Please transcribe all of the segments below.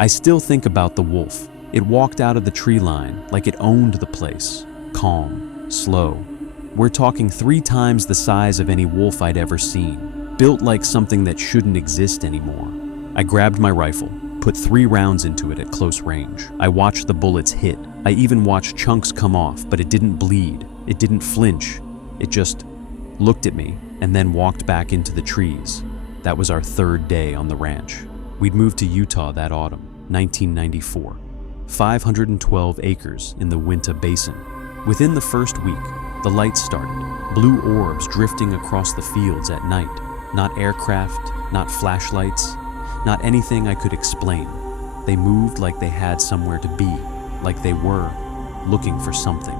I still think about the wolf. It walked out of the tree line like it owned the place. Calm, slow. We're talking 3 times the size of any wolf I'd ever seen, built like something that shouldn't exist anymore. I grabbed my rifle, put 3 rounds into it at close range. I watched the bullets hit. I even watched chunks come off, but it didn't bleed. It didn't flinch. It just looked at me and then walked back into the trees. That was our 3rd day on the ranch. We'd moved to Utah that autumn, 1994. 512 acres in the Uinta Basin. Within the first week, the lights started. Blue orbs drifting across the fields at night. Not aircraft, not flashlights, not anything I could explain. They moved like they had somewhere to be, like they were looking for something.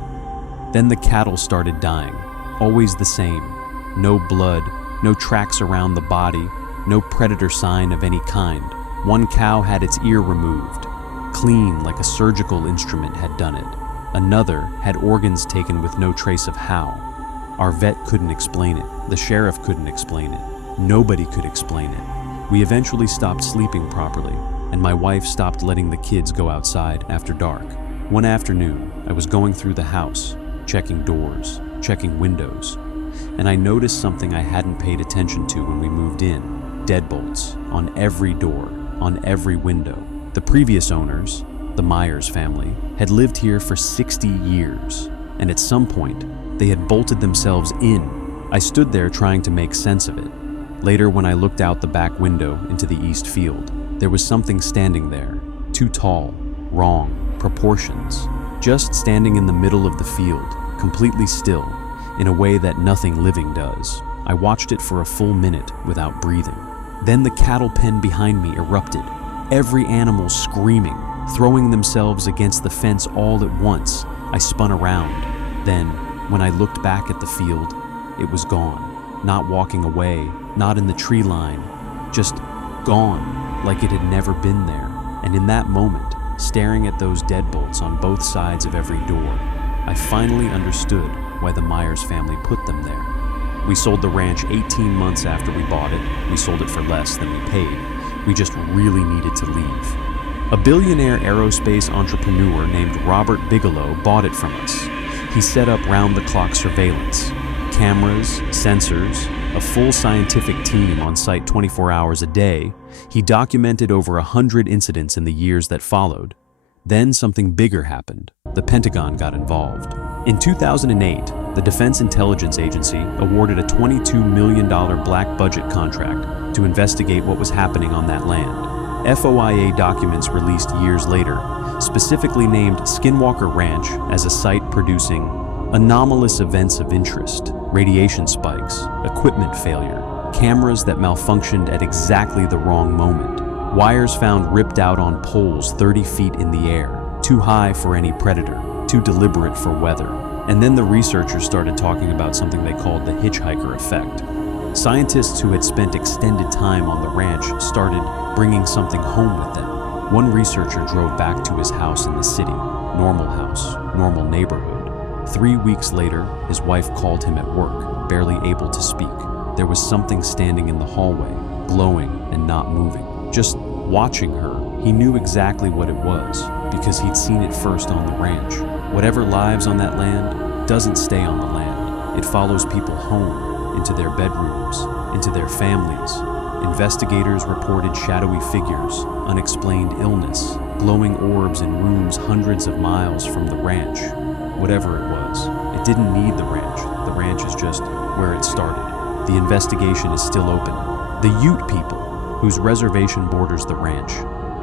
Then the cattle started dying, always the same. No blood, no tracks around the body, no predator sign of any kind. One cow had its ear removed, clean like a surgical instrument had done it. Another had organs taken with no trace of how. Our vet couldn't explain it. The sheriff couldn't explain it. Nobody could explain it. We eventually stopped sleeping properly, and my wife stopped letting the kids go outside after dark. One afternoon, I was going through the house, checking doors, checking windows, and I noticed something I hadn't paid attention to when we moved in. Deadbolts on every door, on every window. The previous owners, the Myers family, had lived here for 60 years, and at some point, they had bolted themselves in. I stood there trying to make sense of it. Later, when I looked out the back window into the east field, there was something standing there, too tall, wrong, proportions, just standing in the middle of the field, completely still, in a way that nothing living does. I watched it for a full minute without breathing. Then the cattle pen behind me erupted, every animal screaming, throwing themselves against the fence all at once. I spun around. Then, when I looked back at the field, it was gone. Not walking away, not in the tree line, just gone, like it had never been there. And in that moment, staring at those deadbolts on both sides of every door, I finally understood why the Myers family put them there. We sold the ranch 18 months after we bought it. We sold it for less than we paid. We just really needed to leave. A billionaire aerospace entrepreneur named Robert Bigelow bought it from us. He set up round-the-clock surveillance, cameras, sensors, a full scientific team on site 24 hours a day. He documented over 100 incidents in the years that followed. Then something bigger happened. The Pentagon got involved. In 2008, the Defense Intelligence Agency awarded a $22 million black budget contract to investigate what was happening on that land. FOIA documents released years later specifically named Skinwalker Ranch as a site producing anomalous events of interest, radiation spikes, equipment failure, cameras that malfunctioned at exactly the wrong moment, wires found ripped out on poles 30 feet in the air, too high for any predator, too deliberate for weather. And then the researchers started talking about something they called the hitchhiker effect. Scientists who had spent extended time on the ranch started bringing something home with them. One researcher drove back to his house in the city, normal house, normal neighborhood. 3 weeks later, his wife called him at work, barely able to speak. There was something standing in the hallway, glowing and not moving. Just watching her, he knew exactly what it was, because he'd seen it first on the ranch. Whatever lives on that land doesn't stay on the land. It follows people home, into their bedrooms, into their families. Investigators reported shadowy figures, unexplained illness, glowing orbs in rooms hundreds of miles from the ranch. Whatever it was, it didn't need the ranch. The ranch is just where it started. The investigation is still open. The Ute people, whose reservation borders the ranch,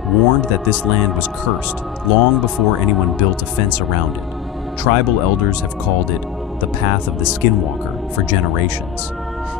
warned that this land was cursed long before anyone built a fence around it. Tribal elders have called it the path of the skinwalker for generations.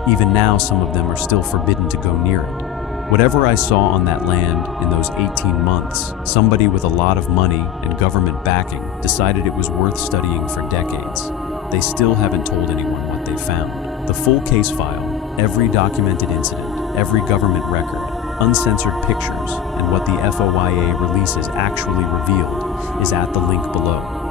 Even now, some of them are still forbidden to go near it. Whatever I saw on that land in those 18 months, somebody with a lot of money and government backing decided it was worth studying for decades. They still haven't told anyone what they found. The full case file, every documented incident, every government record, uncensored pictures, and what the FOIA releases actually revealed is at the link below.